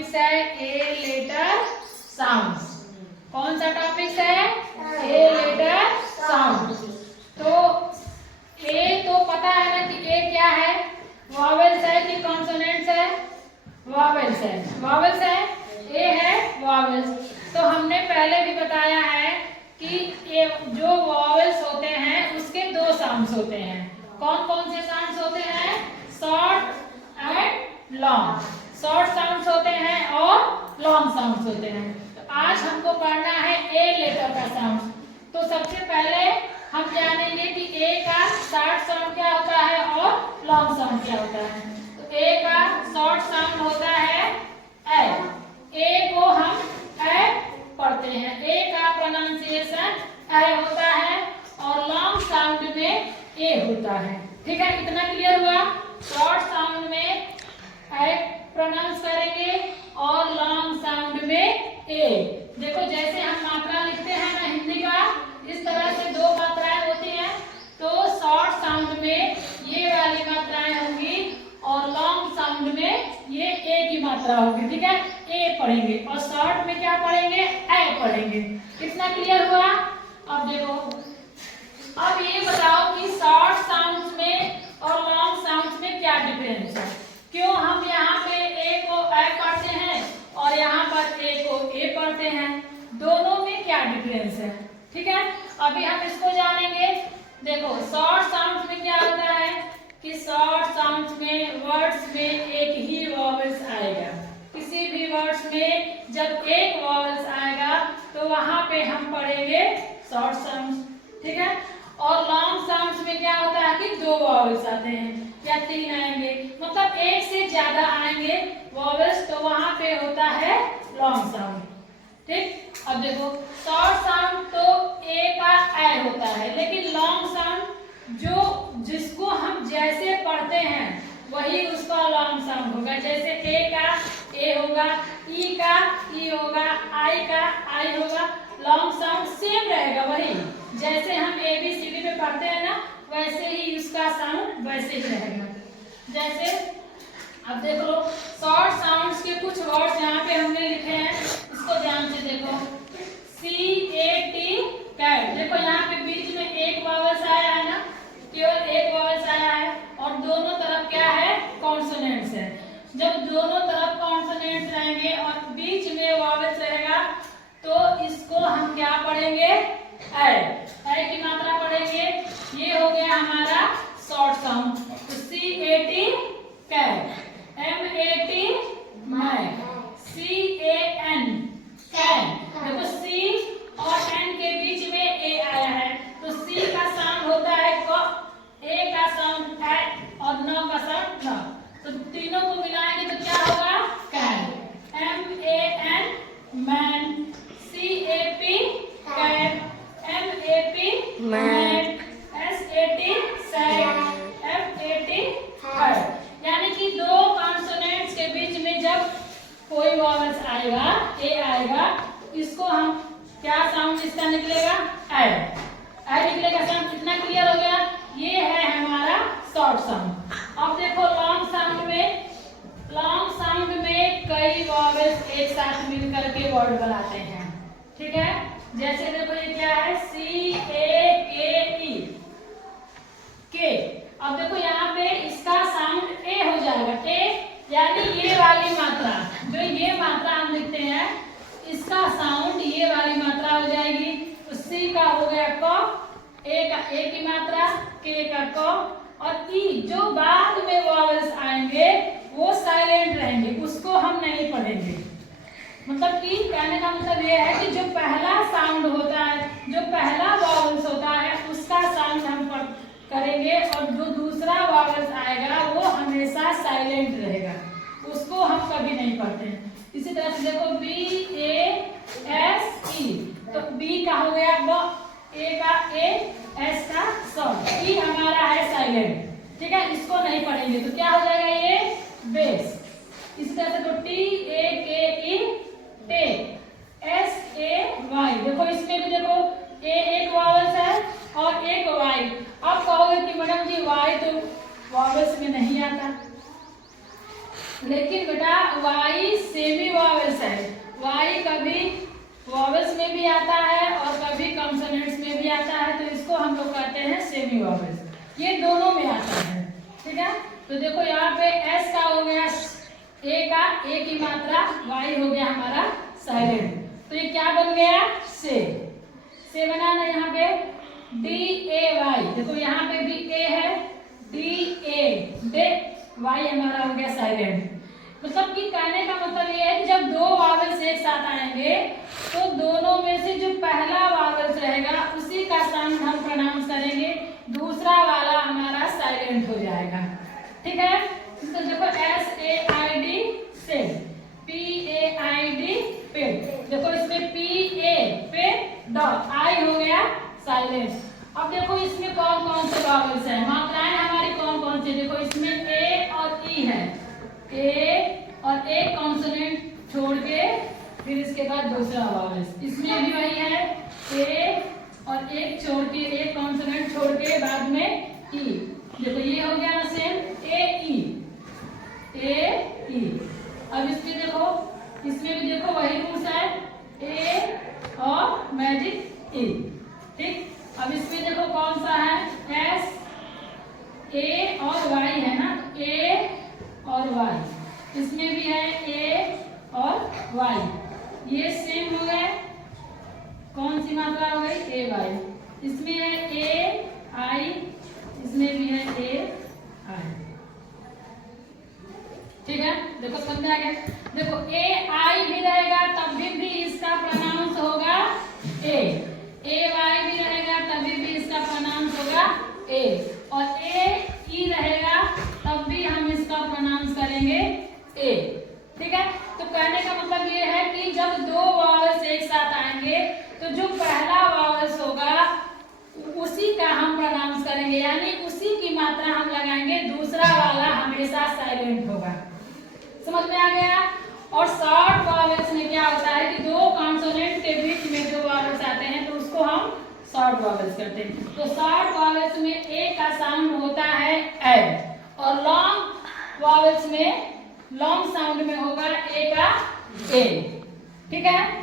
Topics है A letter sounds. कौन सा टॉपिक्स है? A letter sound. तो ए तो पता है ना कि ए क्या है, वॉवेल्स है कि कॉन्सोनेंट्स है? वॉवेल्स है। वॉवेल्स है, ए है वॉवेल्स। तो हमने पहले भी बताया है कि ये जो वॉवेल्स होते हैं उसके दो साउंड्स होते हैं। कौन कौन से साउंड्स होते हैं? Short and long. Short sounds होते हैं और लॉन्ग साउंड्स होते हैं। तो आज हमको पढ़ना है ए लेटर का साउंड। तो सबसे पहले हम जानेंगे कि ए का शॉर्ट साउंड क्या होता है और लॉन्ग साउंड क्या होता है। तो ए का शॉर्ट साउंड होता है ए। ए को हम ए पढ़ते हैं। ए का प्रोनाउंसिएशन ए होता है और लॉन्ग साउंड में ए होता है। ठीक है, इतना क्लियर हुआ? शॉर्ट साउंड में ए प्रोनाउंस करेंगे और लॉन्ग साउंड में ए। देखो जैसे हम मात्रा लिखते हैं ना हिंदी का, इस तरह से दो मात्राएं होती हैं। तो शॉर्ट साउंड में ये वाली मात्राएं होंगी और लॉन्ग साउंड में ये ए की मात्रा होगी। ठीक है, ए पढ़ेंगे और शॉर्ट में क्या पढ़ेंगे? ए पढ़ेंगे। इतना क्लियर हुआ? अब देखो, अब ये बताओ कि शॉर्ट साउंड्स में और लॉन्ग साउंड्स में क्या डिफरेंस है? क्यों हम यहाँ पे ए को ए पढ़ते हैं और यहाँ पर ए को ए पढ़ते हैं? दोनों में क्या डिफरेंस है? ठीक है, अभी हम इसको जानेंगे। देखो शॉर्ट साउंड्स में क्या होता है कि शॉर्ट साउंड्स में वर्ड्स में एक ही वॉवेल्स आएगा। किसी भी वर्ड्स में जब एक वॉवेल्स आएगा तो वहां पे हम पढ़ेंगे शॉर्ट साउंड्स। ठीक है, और लॉन्ग साउंड्स में क्या होता है कि दो वॉवेल्स आते हैं या तीन आएंगे, मतलब एक से ज्यादा आएंगे वॉवेल्स, तो वहां पे होता है लॉन्ग साउंड। ठीक, अब देखो शॉर्ट साउंड तो ए का ए होता है, लेकिन लॉन्ग साउंड जो जिसको हम जैसे पढ़ते हैं वही उसका लॉन्ग साउंड होगा। जैसे ए का ए होगा, ई का ई होगा, आई का आई होगा। लॉन्ग साउंड सेम रहेगा, वही जैसे हम ABCD में पढ़ते हैं ना वैसे ही उसका साउंड वैसे ही रहेगा। जैसे अब देख लो शॉर्ट साउंड्स के कुछ वर्ड्स यहाँ पे हमने लिखे हैं, इसको ध्यान से देखो। CAT cat. देखो यहाँ पे बीच में एक वॉवेल्स आया है ना, केवल एक वॉवेल्स आया है और दोनों तरफ क्या है? कॉन्सोनेंट्स है। जब दोनों तरफ कॉन्सोनेंट्स रहेंगे और बीच में वॉवेल्स रहेगा तो इसको हम क्या पढ़ेंगे? ए की मात्रा पढ़ेंगे। ये हो गया हमारा शॉर्ट साउंड। तो CAT cat, MAT mac, CAN can. देखो C और N के बीच में ए आया है तो C का साउंड होता है क, A का साउंड है और न का साउंड न। तो तीनों को मिलाएंगे तो क्या होगा? Can. MAN man, CAP cap, MAP mat, SAT sat, FAT hurt. यानी कि दो कॉन्सोनेंट्स के बीच में जब कोई वॉवेल्स आएगा, ए आएगा, इसको हम क्या साउंड इसका निकलेगा? ए निकलेगा साउंड। कितना क्लियर हो गया? ये है हमारा शॉर्ट साउंड। अब देखो लॉन्ग साउंड में, लॉन्ग साउंड में कई वॉवेल्स एक साथ मिलकर के वर्ड बनाते हैं। ठीक है, जैसे देखो ये क्या है? CAKE के। अब देखो यहाँ पे इसका साउंड ए हो जाएगा। ए यानी ये वाली मात्रा, जो ये मात्रा हम लिखते हैं इसका साउंड ये वाली मात्रा हो जाएगी। तो सी का हो गया क, ए का ए की मात्रा, के का क, और ई जो बाद में वॉवेल्स आएंगे वो साइलेंट रहेंगे, उसको हम नहीं पढ़ेंगे। मतलब कि कहने का मतलब ये है कि जो पहला साउंड होता है, जो पहला वॉवेल्स होता है उसका साउंड हम करेंगे और जो दूसरा वॉवेल्स आएगा वो हमेशा साइलेंट रहेगा, उसको हम कभी नहीं पढ़ते हैं। इसी तरह से देखो BASE, तो बी का हो गया ब, ए का ए, एस का स, ई हमारा है साइलेंट। ठीक है, इसको नहीं पढ़ेंगे तो क्या हो जाएगा? ये बेस। इसी तरह से तो TAKE टेक, SAY। देखो इसमें भी देखो ए एक वॉवेल्स है और एक वाई। अब कहोगे कि मैडम जी वाई तो वॉवेल्स में नहीं आता, लेकिन बेटा वाई सेमी वॉवेल्स में भी आता है और कभी कॉन्सोनेंट्स में भी आता है, तो इसको हम लोग कहते हैं सेमी वॉवेल्स। ये दोनों में आता है, ठीक है। तो देखो यहाँ पे एस का हो गया ए का, ए की मात्रा, वाई हो गया हमारा साइलेंट, तो ये क्या बन गया से बना ना। यहाँ पे डी ए वाई, देखो यहाँ पे भी ए है, डी ए डे, वाई हमारा हो गया साइलेंट। मतलब कि कहने का मतलब ये है कि जब दो वावेल्स एक साथ आएंगे तो दोनों में से जो पहला वावेल्स रहेगा उसी का साउंड हम प्रोनाउंस करेंगे, दूसरा वाला हमारा साइलेंट हो जाएगा, ठीक है। तो देखो एस ए आई डी से, पी ए आई डी पे, देखो इसमें पी ए पे ड, आई हो गया साइलेंट। अब देखो इसमें कौन कौन से वावेल्स हैं, मात्राएं हमारी कौन कौन सी, देखो इसमें ए और ई है, ए और एक कॉन्सोनेंट छोड़ के फिर इसके बाद दूसरा वावेल्स, इसमें भी वही है, ए और एक छोड़ के, एक कॉन्सोनेंट छोड़ के बाद में ई। देखो ये हो गया ना सेम ए ई। अब इसमें देखो, इसमें भी देखो वही रूल्स है, ए और मैजिक ई, ठीक। अब इसमें देखो कौन सा है, एस ए और वाई है ना, ए और वाई, इसमें भी है ए और वाई, ये सेम हो गए, कौन सी मात्रा हो गई, ए वाई। इसमें है ए आई, इसमें भी है ए आई, ठीक है। देखो समझ आ गया। देखो ए आई भी रहेगा तब भी इसका प्रोनाउंस होगा ए वाई भी रहेगा तभी भी इसका प्रोनाउंस होगा ए, और ए ई रहेगा तब भी हम इसका प्रोनाउंस करेंगे ए, ठीक है। तो कहने का मतलब ये है कि जब दो वावेल्स एक साथ आएंगे तो जो पहला वावेल्स होगा उसी का हम प्रोनाउंस करेंगे, यानी उसी की मात्रा हम लगाएंगे, दूसरा वाला हमेशा साइलेंट होगा। समझ में आ गया। और शॉर्ट वावेल्स में क्या होता है कि दो कॉन्सोनेंट के बीच में जो वावेल्स आते हैं तो उसको हम शॉर्ट वावेल्स करते हैं। तो शॉर्ट वावेल्स में ए का साउंड होता है ए, और लॉन्ग वावेल्स में, लॉन्ग साउंड में होगा ए का ए, ठीक है।